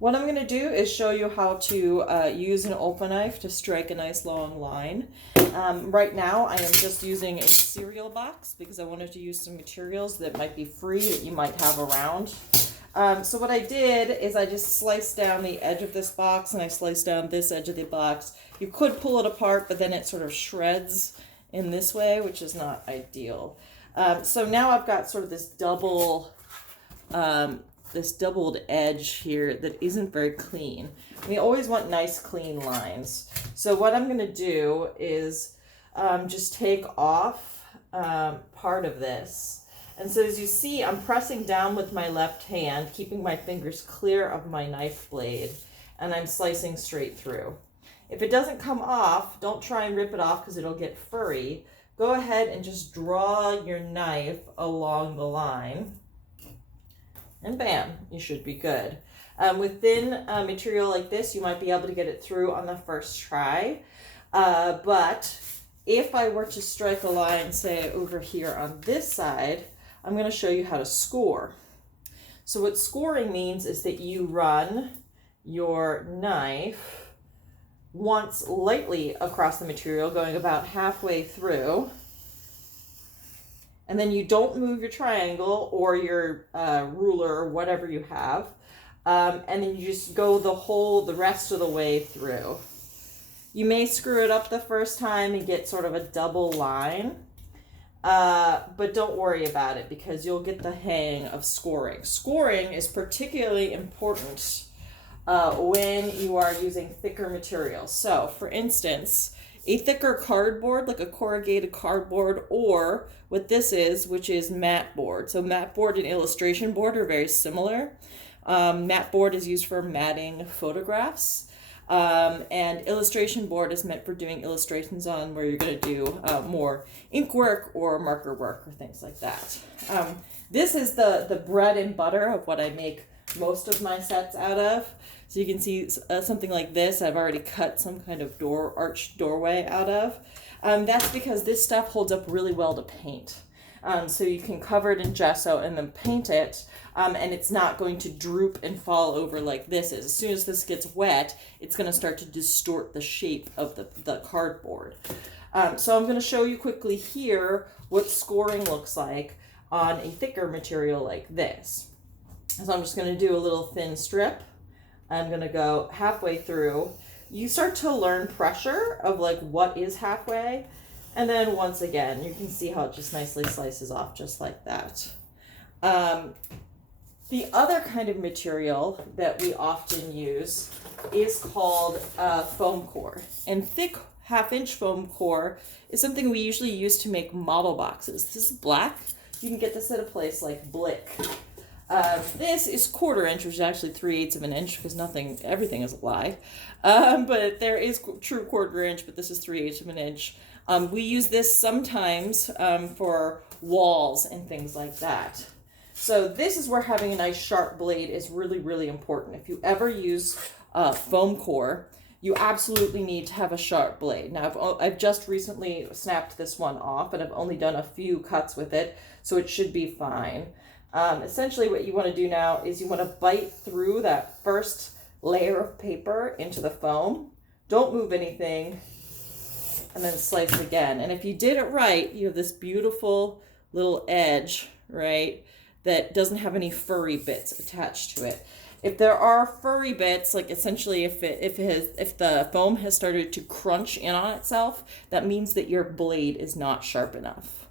What I'm going to do is show you how to use an open knife to strike a nice long line. Right now I am just using a cereal box because I wanted to use some materials that might be free that you might have around. So what I did is I just sliced down the edge of this box and I sliced down this edge of the box. You could pull it apart, but then it sort of shreds in this way, which is not ideal. So now I've got sort of this doubled edge here that isn't very clean. We always want nice clean lines. So what I'm going to do is just take off part of this. And so as you see, I'm pressing down with my left hand, keeping my fingers clear of my knife blade, and I'm slicing straight through. If it doesn't come off, don't try and rip it off because it'll get furry. Go ahead and just draw your knife along the line. And bam, you should be good. With thin material like this, you might be able to get it through on the first try. But if I were to strike a line, say over here on this side, I'm going to show you how to score. So what scoring means is that you run your knife once lightly across the material, going about halfway through. And then you don't move your triangle or your ruler or whatever you have. And then you just go the rest of the way through. You may screw it up the first time and get sort of a double line. But don't worry about it because you'll get the hang of scoring. Scoring is particularly important when you are using thicker materials. So for instance, a thicker cardboard, like a corrugated cardboard, or what this is, which is mat board. So mat board and illustration board are very similar. Mat board is used for matting photographs, and illustration board is meant for doing illustrations on where you're going to do more ink work or marker work or things like that. This is the bread and butter of what I make most of my sets out of. So you can see something like this I've already cut some kind of arched doorway out of. That's because this stuff holds up really well to paint. So you can cover it in gesso and then paint it, and it's not going to droop and fall over like this is. As soon as this gets wet, it's going to start to distort the shape of the cardboard. So I'm going to show you quickly here what scoring looks like on a thicker material like this. So I'm just going to do a little thin strip. I'm going to go halfway through. You start to learn pressure of like what is halfway. And then once again, you can see how it just nicely slices off just like that. The other kind of material that we often use is called foam core. And thick half-inch foam core is something we usually use to make model boxes. This is black. You can get this at a place like Blick. This is 1/4 inch, which is actually 3/8 of an inch because everything is a lie. But there is true 1/4 inch, but this is 3/8 of an inch. We use this sometimes for walls and things like that. So this is where having a nice sharp blade is really, really important. If you ever use foam core, you absolutely need to have a sharp blade. Now, I've just recently snapped this one off, and I've only done a few cuts with it, so it should be fine. Essentially what you want to do now is you want to bite through that first layer of paper into the foam. Don't move anything, and then slice again. And if you did it right, you have this beautiful little edge, right, that doesn't have any furry bits attached to it. If there are furry bits, like essentially if the foam has started to crunch in on itself, that means that your blade is not sharp enough.